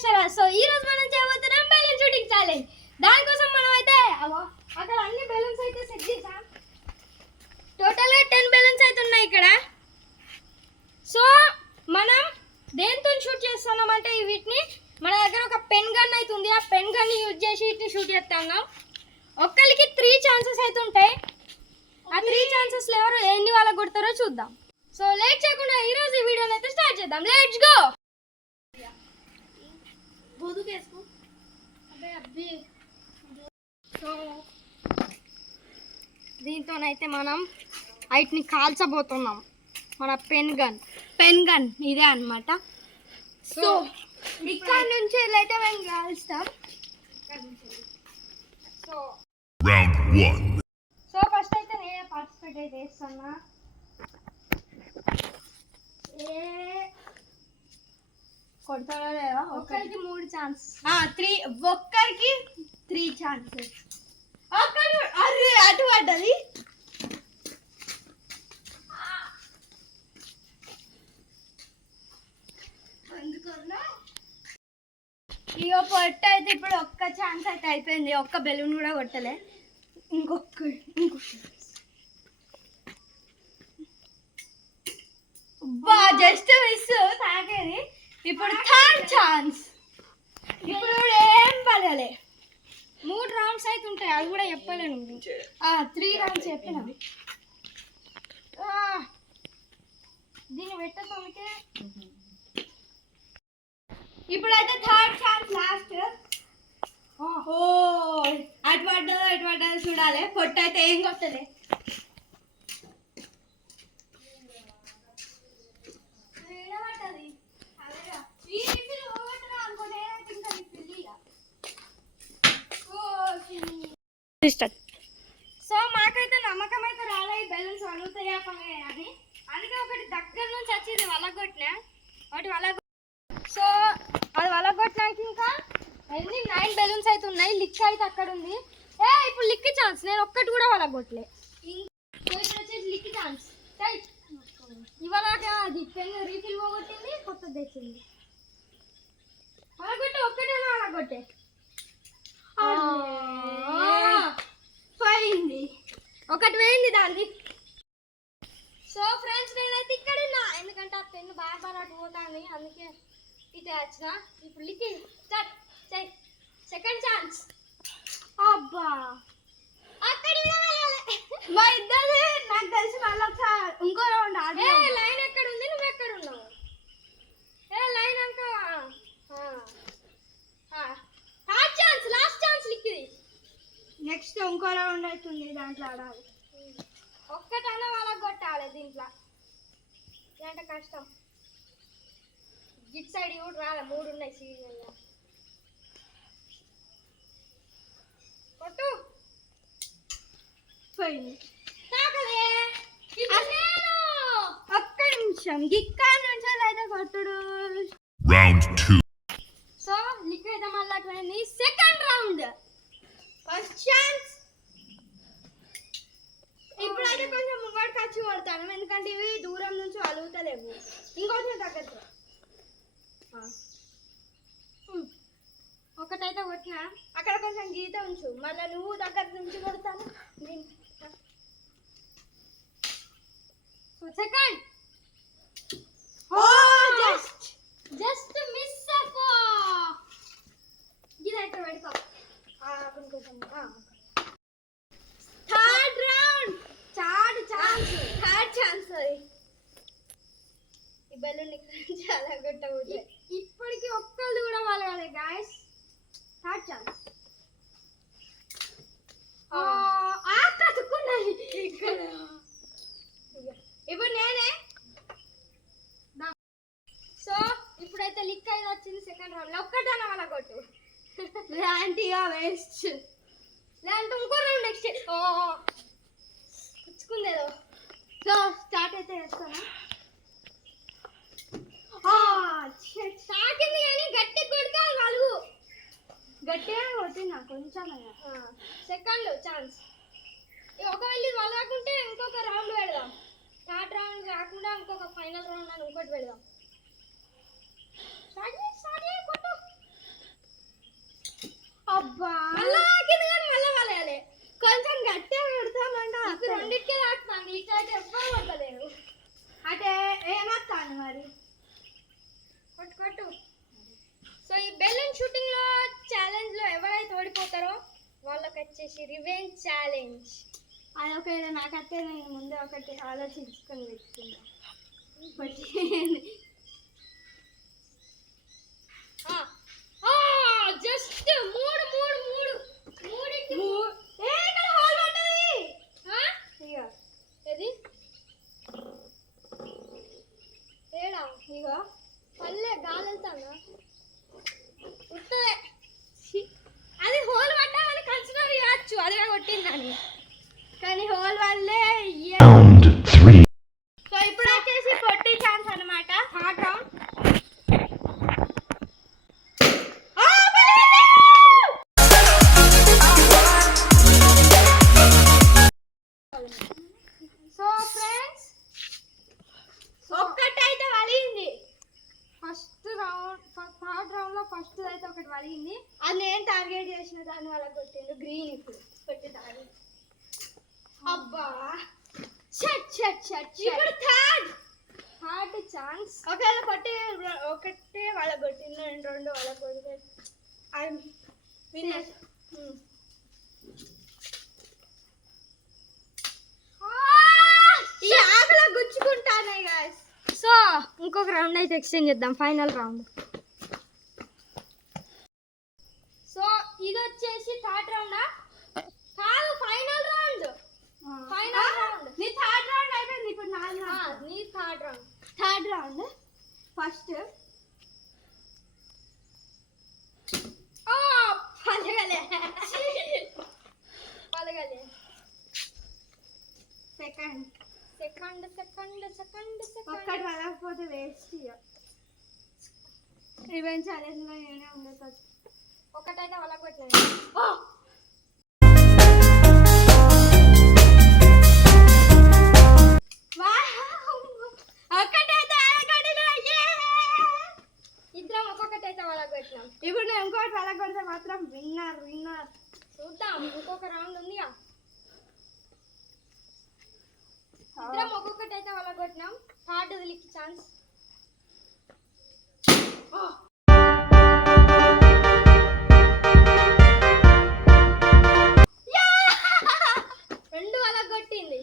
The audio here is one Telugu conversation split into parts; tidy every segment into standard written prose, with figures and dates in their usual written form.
అక్షర. సో ఈ రోజు మనం చేయబోతున్నాం బెలూన్ షూటింగ్ ఛాలెంజ్. దానికోసం మనం అయితే అక్కడ అన్ని బెలూన్స్ అయితే సెట్ చేసాం. టోటల్ గా 10 బెలూన్స్ అయితే ఉన్నాయి ఇక్కడ. సో మనం దేంతో షూట్ చేస్తున్నామంటే వీటిని మన దగ్గర ఒక పెన్ గన్ అయితే ఉంది. ఆ పెన్ గన్ యూజ్ చేసి వీటిని షూట్ చేస్తాం. ఒక్కరికి 3 ఛాన్సెస్ అయితే ఉంటాయి. ఆ 3 ఛాన్సెస్ ఎవరు ఎన్ని వాళ్ళకి కొడతారో చూద్దాం. సో లేట్ చేయకుండా ఈ రోజు ఈ వీడియోని అయితే స్టార్ట్ చేద్దాం. Let's go. సో దీంతోనైతే మనం వీటిని కాల్చబోతున్నాం. మన పెన్ గన్ ఇదే అన్నమాట. సో ఇక్కడ నుంచి అయితే మేము కాల్స్తాం. So round 1. సో ఫస్ట్ అయితే నేనే పార్టిసిపేట్ అయితే చేస్తున్నా. కొడతారా లేదా? ఒక్కరికి 3 ఛాన్స్. 3 ఒక్కరికి 3 ఛాన్సెస్. అరే అటు పడ్డది. ఇక పొట్ట అయితే ఇప్పుడు ఒక్క ఛాన్స్ అయితే అయిపోయింది. ఒక్క బెలూన్ కూడా కొట్టలే. ఇంకొక జస్ట్ మిస్ తాగేది. ఇప్పుడు 3rd ఛాన్స్. ఇప్పుడు ఏం పడలే. 3 రౌండ్స్ అయితే ఉంటాయి. అది కూడా చెప్పలేను. 3 రౌండ్స్ చెప్పిన. దీన్ని పెట్టడానికి ఇప్పుడైతే 3rd ఛాన్స్ లాస్ట్. అటు పడ్డదో చూడాలి. పొట్ట అయితే ఏం కొట్టలే. సో మాకైతే నమ్మకం అయితే రాలే ఈ బెలూన్స్ అడుగుతాయా అని. అందుకే ఒకటి దగ్గర నుంచి వచ్చేది వలగొట్టినా. సో అది వలగొట్టినాక ఇంకా 9 బెలూన్స్ అయితే ఉన్నాయి. లిక్ అయితే అక్కడ ఉంది. ఇప్పుడు లిక్ ఛాన్స్. నేను ఒక్కటి కూడా వలగొట్టలే. సో ఇప్పుడు వచ్చేసి లిక్ ఛాన్స్. ఇవాళ అది పెన్ రీఫిల్ పోగొట్టింది, కొత్తది తెచ్చింది. వలగొట్టే ఒక్కటేనా వలగొట్టే పోయింది. ఒకటి వేయింది దాన్ని. సో ఫ్రెండ్స్ నేనైతే ఇక్కడ ఉన్నా. ఎందుకంటే ఆ పెన్ను బాగా అటు పోతాను. అందుకే ఇటే వచ్చిన. ఇప్పుడు లిక్కి స్టార్ట్ చేయి. Second chance. అబ్బా అక్కడ మా ఇద్దరు నాకు తెలిసి మళ్ళీ ఒకసారి ఇంకో రౌండ్ ఆడి. లైన్ ఎక్కడ ఉంది? నువ్వు ఎక్కడ ఉన్నావు? లైన్ అంతా థర్డ్ ఛాన్స్, లాస్ట్ ఛాన్స్ లిక్కిది. నెక్స్ట్ ఇంకో రౌండ్ అవుతుంది. దాంట్లో ఆడాలి. ఒక్కటైనా వాళ్ళకి కొట్టాలి దీంట్లో. ఇలాంటి కష్టం. గిట్ సైడ్ కూడా రాలే. 3 ఉన్నాయి సీరియల్. కొట్టు. పోయింది. తాకలే. ఒక్క నిమిషం. ఇక్కడ నుంచి అయితే కొట్టుడు. Round 2. సో లిక్ అయితే మళ్ళీ అట్లయింది. Second round. First chance. ఇప్పుడైతే కొంచెం ముంగడు ఖర్చు కొడతాను. ఎందుకంటే ఇవి దూరం నుంచి అలుగుతలేవు. ఇంకొంచెం తగ్గదు. ఒకటైతే కొట్టినా. అక్కడ కొంచెం గీత ఉంచు. మళ్ళీ నువ్వు దగ్గర నుంచి కొడతాను. సెకండ్. జస్ట్ మిస్ అఫో. ఇదైతే పెడతాం. కొంచెం థర్డ్ రౌండ్. Third chance. ఈ బెలూన్ చాలా కొట్టబోతుంది. ఇప్పటికి ఒక్కళ్ళు కూడా వాళ్ళే గాయస్. Third chance. కతుక్కున్నాయి ఇక్కడ. ఇప్పుడు నేనే. సో ఇప్పుడైతే లిక్ అయితే వచ్చింది. సెకండ్ రౌండ్ లో ఒక్కటన్నా వాళ్ళ కొట్టు. లాంటిగా వేస్ట్. లేదంటే ఇంకో రౌండ్ నెక్స్ట్. పుచ్చుకుందేదో. సో స్టార్ట్ అయితే చేస్తాను. తాకింది కానీ గట్టి కొడితే వాళ్ళు గట్టిగా కొట్టినా కొంచెం. Second chance. ఒకవేళ ఇది వాళ్ళకుంటే ఇంకొక రౌండ్ పెడదాం. థర్డ్ రౌండ్ కాకుండా ఇంకొక ఫైనల్ రౌండ్ అని ఇంకోటి పెడదాం. కొట్టు. వచ్చేసి రివెంజ్ ఛాలెంజ్. అది ఒకవేళ నాకైతే నేను ముందే ఒకటి ఆలోచించుకొని పెట్టుకుంటా. జస్ట్ మూడు మూడు మూడు మూడింటి ఇక్కడ హోల్ పడ్డది. ఇగో ఏది ఏడా ఇగో పల్లె గాలి వెళ్తానా ఉత్తదే. అది హోల్ పడ్డామని కన్సిడర్ చేయొచ్చు, అదే కొట్టిందని. కానీ హోల్ వల్లే Round 3. సో ఇప్పుడు వచ్చేసి 40 ఛాన్స్ అన్నమాట. Third round. సో ఫ్రెండ్స్ ఒక్కటైతే వలిగింది. ఫస్ట్ రౌండ్ థర్డ్ రౌండ్ లో ఫస్ట్ అయితే ఒకటి వలిగింది. అది నేను టార్గెట్ చేసిన దాని వల్ల కొట్టిండు గ్రీన్. ఇప్పుడు కొట్టి టార్గెట్. అబ్బా షట్ షట్ షట్ ఇప్పుడు థర్డ్ ఛాన్స్. ఒకవేళ కొట్టి ఒకటే వాళ్ళ కొట్టిండు, రెండు వాళ్ళ కొడితే ఐ విన్నర్. ఈ ఆకులో గుచ్చుకుంటానే గాయ్స్. సో ఇంకొక రౌండ్ అయితే ఎక్స్చేంజ్ చేద్దాం, ఫైనల్ రౌండ్. సో ఇది వచ్చేసి థర్డ్ రౌండా కాదు, ఫైనల్ రౌండ్. Final round. నీ థర్డ్ రౌండ్ అయిపోయింది. ఇప్పుడు నాలుగు నీ third round. Third round first పలగలే పలగలే. సెకండ్ సెకండ్ సెకండ్ సెకండ్ ఒక్కటి సెకండ్. వెళ్ళకపోతే వేస్ట్. ఇక రివెంజ్ ఛాలెంజ్ లో నేనే ఉండదు. ఒకటైతే వాళ్ళ కొట్టినాయి. ఒక్కటైతే ఇద్దరం ఒక్కొక్కటైతే వాళ్ళ కొట్టినాం. ఇప్పుడు నేను ఇంకోటి వెళ్ళకొడితే మాత్రం విన్నర్ విన్నర్. చూద్దాం, ఇంకొక రౌండ్ ఉందిగా. ఇద్దరం ఒక్కొక్కటైతే వాళ్ళ కొట్టినాం. థర్డ్ వీళ్ళకి ఛాన్స్. రెండు వాళ్ళ కొట్టింది.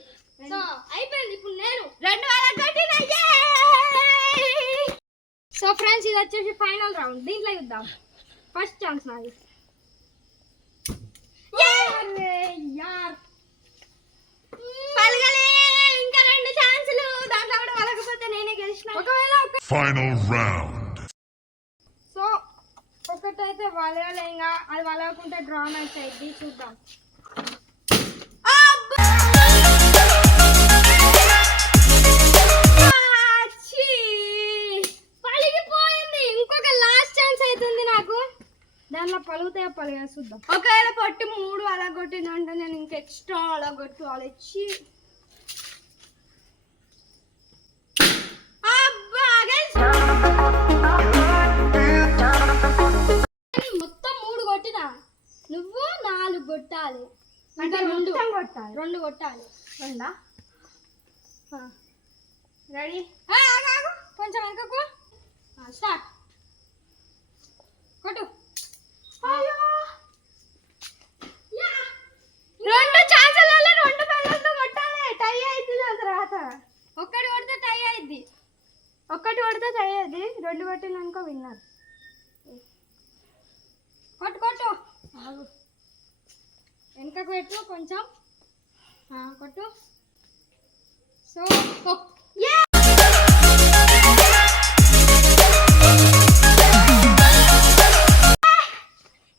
సో అయిపోయింది. ఇప్పుడు నేను రెండు వెళ్ళకొట్టిన. సో ఫ్రెండ్స్ ఇది వచ్చేసి ఫైనల్ రౌండ్. దీంట్లో చూద్దాం. ఫస్ట్ ఛాన్స్ నాది. అరే యార్, పలగలే. ఇంకా రెండు ఛాన్సులు. దాంట్లో కూడా వెళ్ళకపోతే నేనే గెలిచిన. ఒకవేళ Final round. సో ఒకటైతే వలయాలి, ఇంకా అది వలయకుంటే డ్రా మ్యాచ్ అయింది. చూద్దాం. పలిగిపోయింది. ఇంకొక లాస్ట్ ఛాన్స్ అవుతుంది నాకు. దాంట్లో పలుగుతాయో పలిగా చూద్దాం. ఒకవేళ పొట్టి మూడు అలా కొట్టిందంటే నేను ఇంకా ఎక్స్ట్రా అలా కొట్టు అలా ఇచ్చి. మొత్తం మూడు కొట్టినా, నువ్వు 4 కొట్టాలి. అంటే రెండు మొత్తం కొట్టాలి. రెండు కొట్టాలి. రెండా? రెడీ? కొంచెం వెనకకు. స్టార్ట్. కొట్టు. రెండు ఛాన్సులలో రెండు బెల్లలు కొట్టాలి. టై అవుతుంది ఆ తర్వాత. ఒక్కటి కొడితే టై అయింది. ఒక్కటి కొడితే టై అయ్యేది. రెండు కొట్టినాక విన్నారు. కొట్టు కొట్టు. వెనకకు పెట్టు కొంచెం. కొట్టు. సో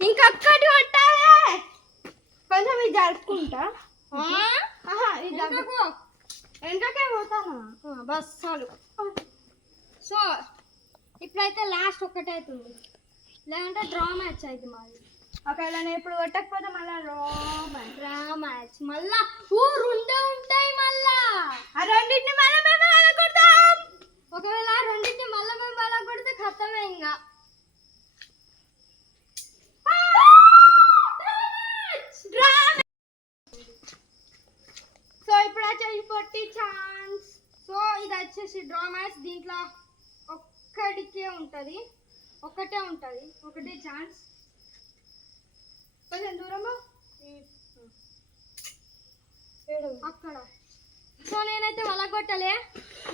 ఇంకొక్కటి కొట్టాలి. కొంచెం ఇది జరుపుకుంటా. ఇది వెనకకు. వెనకకే పోతానా? బస్ చాలు. సో ఇప్పుడైతే లాస్ట్ ఒక్కటే అవుతుంది, లేదంటే డ్రా మ్యాచ్ అయితే మాది. ఒకవేళ నేను ఇప్పుడు కొట్టకపోతే మళ్ళీ డ్రా మ్యాచ్ మళ్ళా రెండే ఉంటాయి. మళ్ళా ఆ రెండింటిని మళ్ళీ మేము అలా కొడతాం. ఒకవేళ రెండింటిని మళ్ళీ మేము అలా కొడితే ఖతమే ఇంకా. సో ఇప్పుడు వచ్చేసి 40 ఛాన్స్. సో ఇది వచ్చేసి డ్రా మ్యాచ్. దీంట్లో ఒక్కడికే ఉంటుంది, ఒకటే ఛాన్స్. కొంచెం దూరము అక్కడ. సో నేనైతే వలగొట్టలే.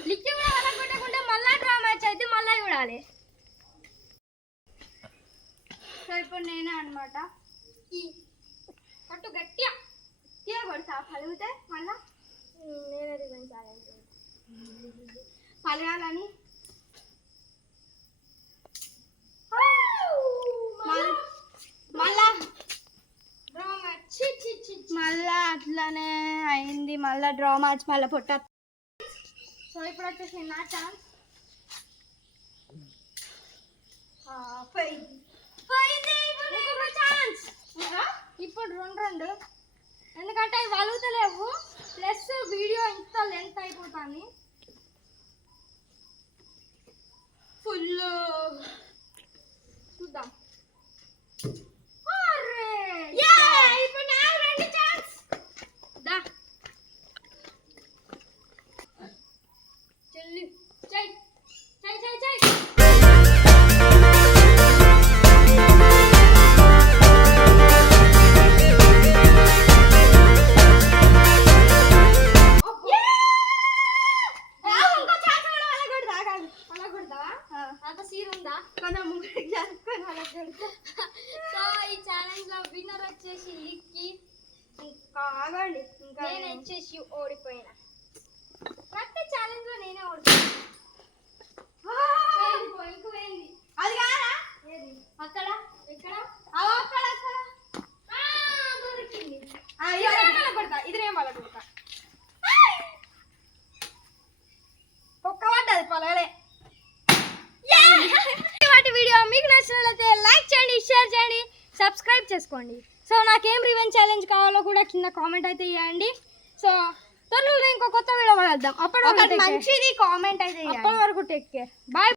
లిక్కి కూడా వలగొట్టకుంటే మళ్ళా డ్రా మ్యాచ్ అయితే మళ్ళా చూడాలి. సో ఇప్పుడు నేనే అనమాట. పట్టు గట్టిగా కొడతా పలిగితే మళ్ళా నేనే రివెంజ్ ఛాలెంజ్ పలగాలని మళ్ళా డ్రా మ్యాచ్. మళ్ళా అట్లానే అయింది. మళ్ళా డ్రా మ్యాచ్ మళ్ళీ పొట్ట. సో ఇప్పుడు వచ్చేసి నా ఛాన్స్. పోయింది. ఇంకొక ఛాన్స్. ఇప్పుడు రెండు ఎందుకంటే అవి వలుగుతలేవు, ప్లస్ వీడియో ఇంత లెంత్ అయిపోతుంది. ఫుల్ చూద్దాం. ఇప్పుడు నాకు రెండు ఛాన్స్. దా చెల్లి చై చై చై చై. ఇంకో ఛాన్స్ కూడా అలా ఆగాలి. అలా కొడతావా? అంత సీన్ ఉందా? కొంచెం ముందుకు జరుపుకొని అలా కొడతా. సో ఈ ఛాలెంజ్ లో విన్నర్ వచ్చేసి లిక్కి. ఆగండి ఇంకా నేను వచ్చేసి ఓడిపోయినా. ప్రతి ఛాలెంజ్ లో నేనే ఓడిపోయినా. పోయింది. అది కాదా ఏది? అక్కడ ఎక్కడ? అక్కడ అక్కడ దొరికింది. ఇది నేను మళ్ళీ కొడతా. ఒక్క పడ్డది పొలగలే. వాటి వీడియో మీకు నచ్చినట్లయితే లైక్ చేయండి, షేర్ చేయండి, సబ్స్క్రైబ్ చేసుకోండి. సో నాకేం రివెంజ్ ఛాలెంజ్ కావాలో కూడా కింద కామెంట్ అయితే చేయండి. సో త్వరలో ఇంకో కొత్త వీడియో కలుద్దాం. మంచిది కామెంట్ అయితే అప్పటి వరకు టేక్ కేర్. బాయ్.